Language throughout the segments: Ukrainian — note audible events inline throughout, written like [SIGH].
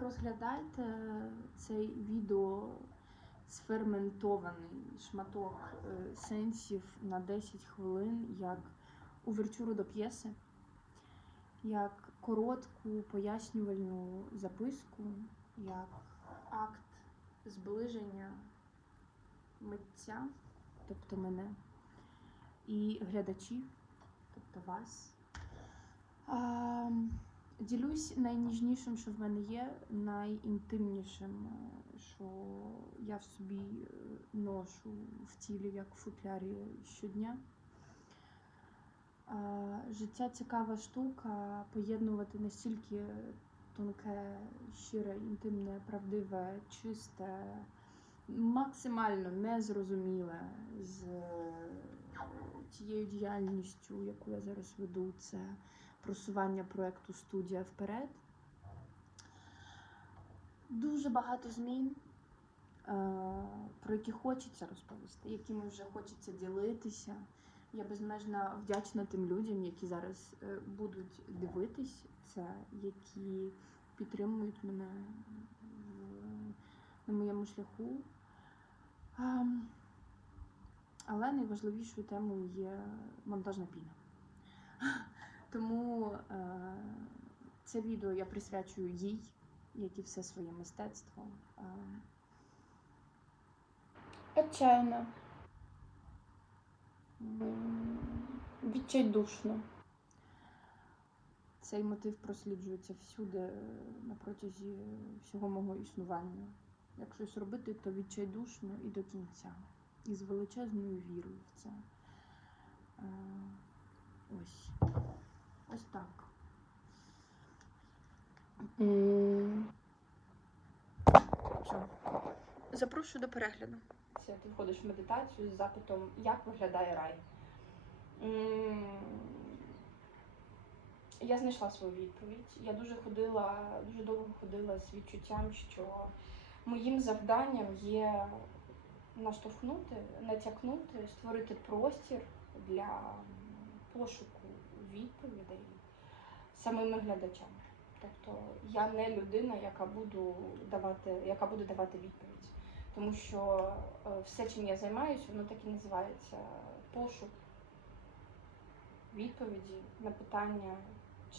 розглядайте цей відео сферментований шматок е, сенсів на 10 хвилин як увертюру до п'єси, як коротку пояснювальну записку, як акт зближення митця, тобто мене, і глядачів, тобто вас. Ділюсь найніжнішим, що в мене є, найінтимнішим, е, що я в собі е, ношу в тілі, як в футлярі щодня. Життя цікава штука, поєднувати настільки тонке, щире, інтимне, правдиве, чисте, максимально незрозуміле з е, тією діяльністю, яку я зараз веду, це просування проекту студія вперед. Дуже багато змін, е, про які хочеться розповісти, якими вже хочеться ділитися. Я безмежно вдячна тим людям, які зараз е, будуть дивитись це, які підтримують мене на моєму шляху. Ем, Але найважливішою темою є монтажна піна. Тому е, це відео я присвячую їй, як і все своє мистецтво. Е, Отчаянно. Відчайдушно. Цей мотив просліджується всюди е, на протязі всього мого існування. Як щось робити, то відчайдушно і до кінця. І з величезною вірою в це. Е, Ось. Ось так. Все. Запрошую до перегляду. Це ти входиш в медитацію з запитом, як виглядає рай. Я знайшла свою відповідь. Я дуже ходила, дуже довго ходила з відчуттям, що моїм завданням є наштовхнути, натякнути, створити простір для пошуку відповідей самими глядачами. Тобто я не людина, яка буду давати, яка буде давати відповідь. Тому що е, все, чим я займаюся, воно так і називається пошук відповіді на питання,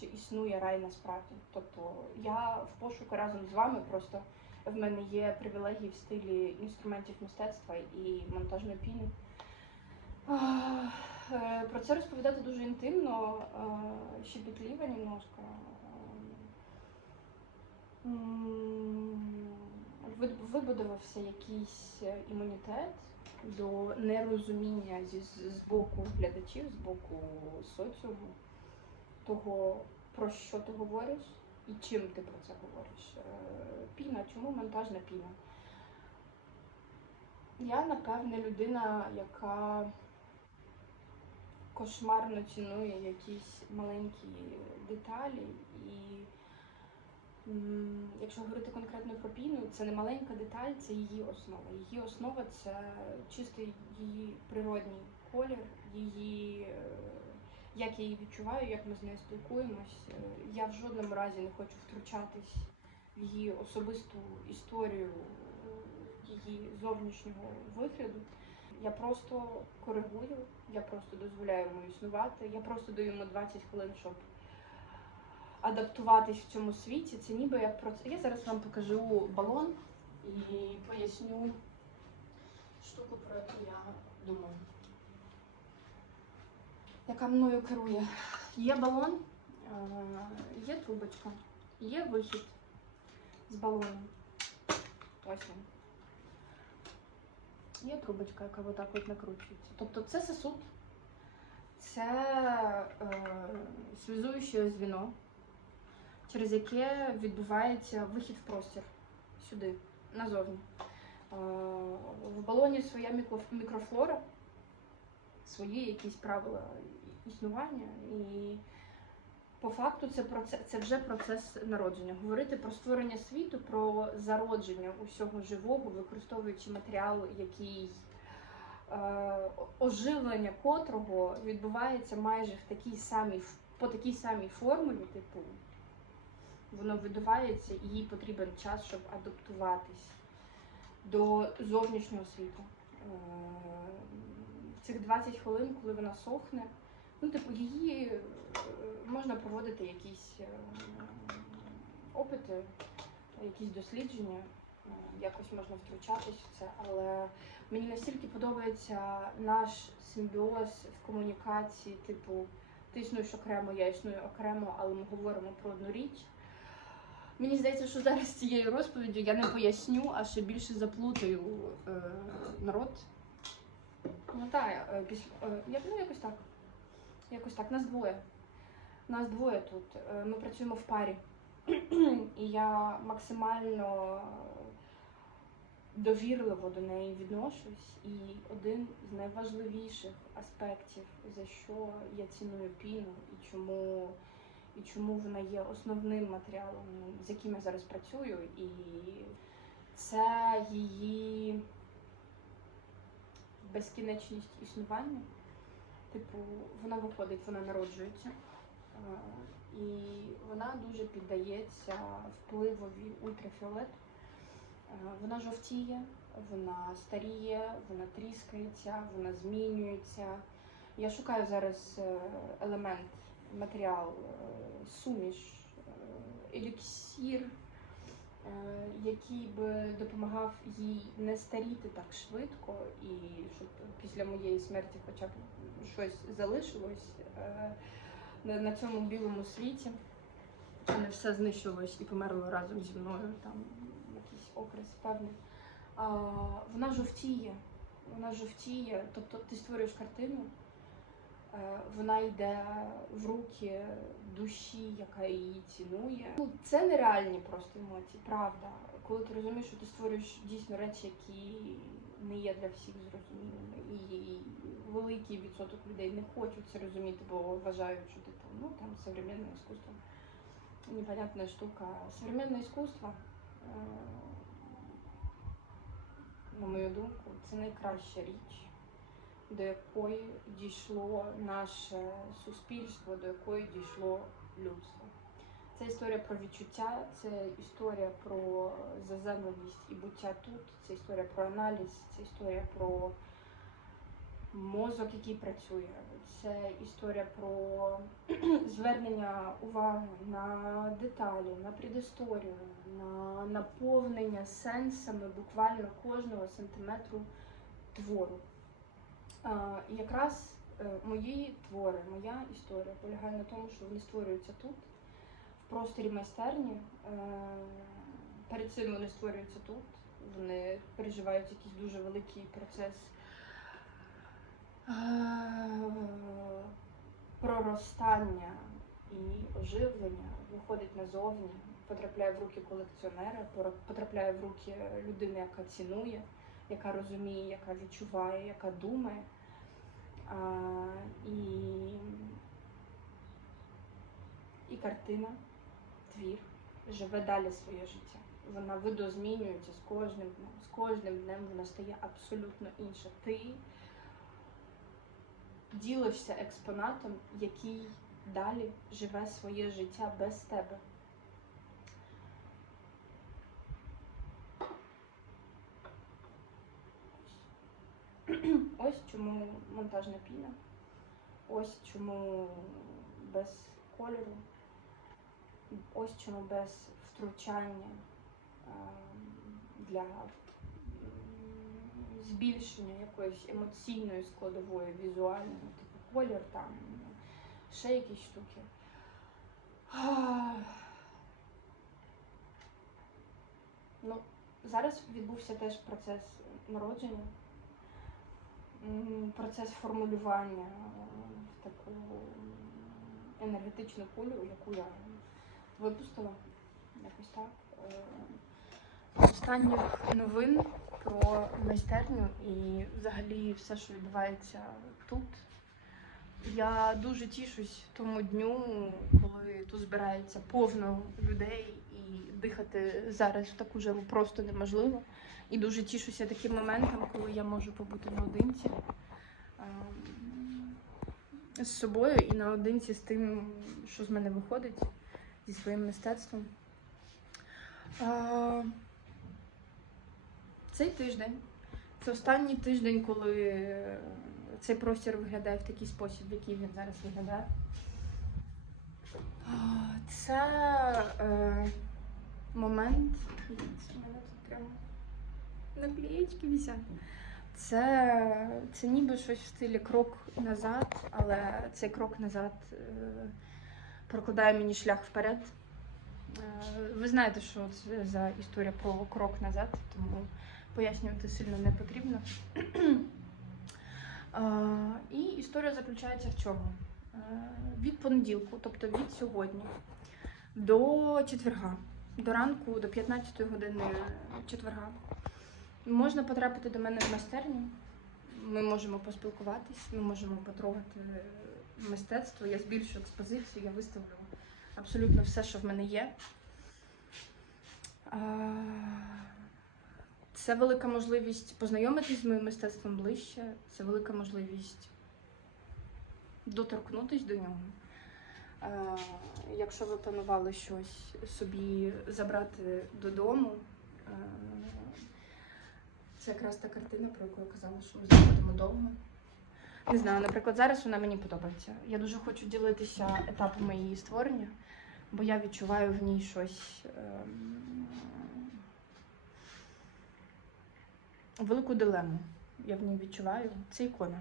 чи існує рай насправді. Тобто я в пошуку разом з вами, просто в мене є привілегії в стилі інструментів мистецтва і монтажної піни. Е, Про це розповідати дуже інтимно, е, щепетливо немножко. Вибудувався якийсь е, імунітет до нерозуміння зі з боку глядачів, з боку соціуму, того, про що ти говориш і чим ти про це говориш. Піна, чому монтажна піна? Я, напевне, людина, яка кошмарно цінує якісь маленькі деталі. І якщо говорити конкретно про піну, це не маленька деталь, це її основа. Її основа це чистий її природній колір, її, е, як я її відчуваю, як ми з нею спілкуємось. Е, Я в жодному разі не хочу втручатись в її особисту історію, е, її зовнішнього вигляду. Я просто коригую, я просто дозволяю йому існувати, я просто даю йому 20 хвилин, щоб адаптуватись в цьому світі. Це ніби як про Я зараз вам покажу балон і поясню штуку, про яку я думаю. Яка мною керує. Є балон, е, є трубочка, є вихід з балону. Ось він. Є трубочка, яка отак от накручується. Тобто це сосуд, це е, связуюче звіно, через яке відбувається вихід в простір сюди, назовні. Е, в балоні своя мікрофлора, свої якісь правила існування. І по факту це процес, це вже процес народження. Говорити про створення світу, про зародження усього живого, використовуючи матеріал, який е, оживлення котрого відбувається майже в такій самій по такій самій формулі, типу Воно видувається, і їй потрібен час, щоб адаптуватись до зовнішнього світу. Е, цих 20 хвилин, коли вона сохне, ну, типу, її е, можна проводити якісь е, опити, якісь дослідження, е, якось можна втручатись в це, але мені настільки подобається наш симбіоз в комунікації, типу, ти існуєш окремо, я існую окремо, але ми говоримо про одну річ. Мені здається, що зараз цією розповіддю я не поясню, а ще більше заплутаю е, народ. Ну так, е, е, я, ну якось так. Якось так. Нас двоє. Нас двоє тут. Е, Ми працюємо в парі. [CLEARS THROAT] І я максимально довірливо до неї відношусь. І один з найважливіших аспектів, за що я ціную піну і чому, і чому вона є основним матеріалом, з яким я зараз працюю, і це її безкінечність існування. Типу, вона виходить, вона народжується. Е, І вона дуже піддається впливові ультрафіолет. Е, Вона жовтіє, вона старіє, вона тріскається, вона змінюється. Я шукаю зараз е, елемент, матеріал, суміш, еліксір, який би допомагав їй не старіти так швидко, і щоб після моєї смерті хоча б щось залишилось е, на, цьому білому світі. Чи не все знищилось і померло разом зі мною, там якийсь окрес певний. Вона жовтіє, вона жовтіє, тобто ти створюєш картину, е, вона йде в руки душі, яка її цінує. Ну, це нереальні просто емоції, правда. Коли ти розумієш, що ти створюєш дійсно речі, які не є для всіх зрозумілими, і великий відсоток людей не хочуть це розуміти, бо вважають, що типу, ну там современне іскусство непонятная штука. Современне іскусство, е, на мою думку, це найкраща річ, до якої дійшло наше суспільство, до якої дійшло людство. Це історія про відчуття, це історія про заземленість і буття тут, це історія про аналіз, це історія про мозок, який працює. Це історія про [CLEARS THROAT] звернення уваги на деталі, на предісторію, на наповнення сенсами буквально кожного сантиметру твору. Якраз е, мої твори, моя історія полягає на тому, що вони створюються тут, в просторі майстерні. Е, Перед цим вони створюються тут, вони переживають якийсь дуже великий процес е, проростання і оживлення. Виходить назовні, потрапляє в руки колекціонера, потрапляє в руки людини, яка цінує, яка розуміє, яка відчуває, яка думає. А, і, і картина, твір живе далі своє життя. Вона видозмінюється з кожним днем. З кожним днем вона стає абсолютно інша. Ти ділишся експонатом, який далі живе своє життя без тебе. Ось чому монтажна піна. Ось чому без кольору. Ось чому без втручання ем, для збільшення якоїсь емоційної складової, візуальної, типу колір там, ще якісь штуки. Ну, зараз відбувся теж процес народження, процес формулювання е, в таку енергетичну кулю, яку я випустила. Якось так. Е, Останніх новин про майстерню і взагалі все, що відбувається тут. Я дуже тішусь тому дню, коли тут збирається повно людей і дихати зараз в таку жару просто неможливо. І дуже тішуся таким моментом, коли я можу побути наодинці ем, з собою і наодинці з тим, що з мене виходить, зі своїм мистецтвом. Цей тиждень. Це останній тиждень, коли цей простір виглядає в такий спосіб, в який він зараз виглядає. Це е, момент. Це мене тут прямо наклеєчки висять. Це, це ніби щось в стилі крок назад, але цей крок назад е, прокладає мені шлях вперед. Е, Ви знаєте, що це за історія про крок назад, тому пояснювати сильно не потрібно. [CLEARS THROAT] Е, І історія заключається в чому? Від понеділку, тобто від сьогодні, до четверга, до ранку, до 15 години четверга, можна потрапити до мене в майстерню. Ми можемо поспілкуватись, ми можемо потрогати мистецтво. Я збільшу експозицію, я виставлю абсолютно все, що в мене є. Це велика можливість познайомитись з моїм мистецтвом ближче, це велика можливість доторкнутись до нього. А, Якщо ви планували щось собі забрати додому, це якраз та картина, про яку я казала, що ми знаходимо довго. Не знаю, наприклад, зараз вона мені подобається. Я дуже хочу ділитися етапами її створення, бо я відчуваю в ній щось. ем, велику дилему. Я в ній відчуваю. Це ікона.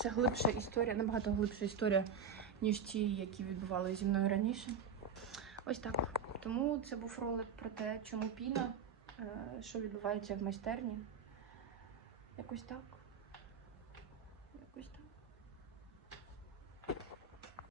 Це глибша історія, набагато глибша історія, ніж ті, які відбувалися зі мною раніше. Ось так. Тому це був ролик про те, чому піна, е, що відбувається в майстерні. Якось так.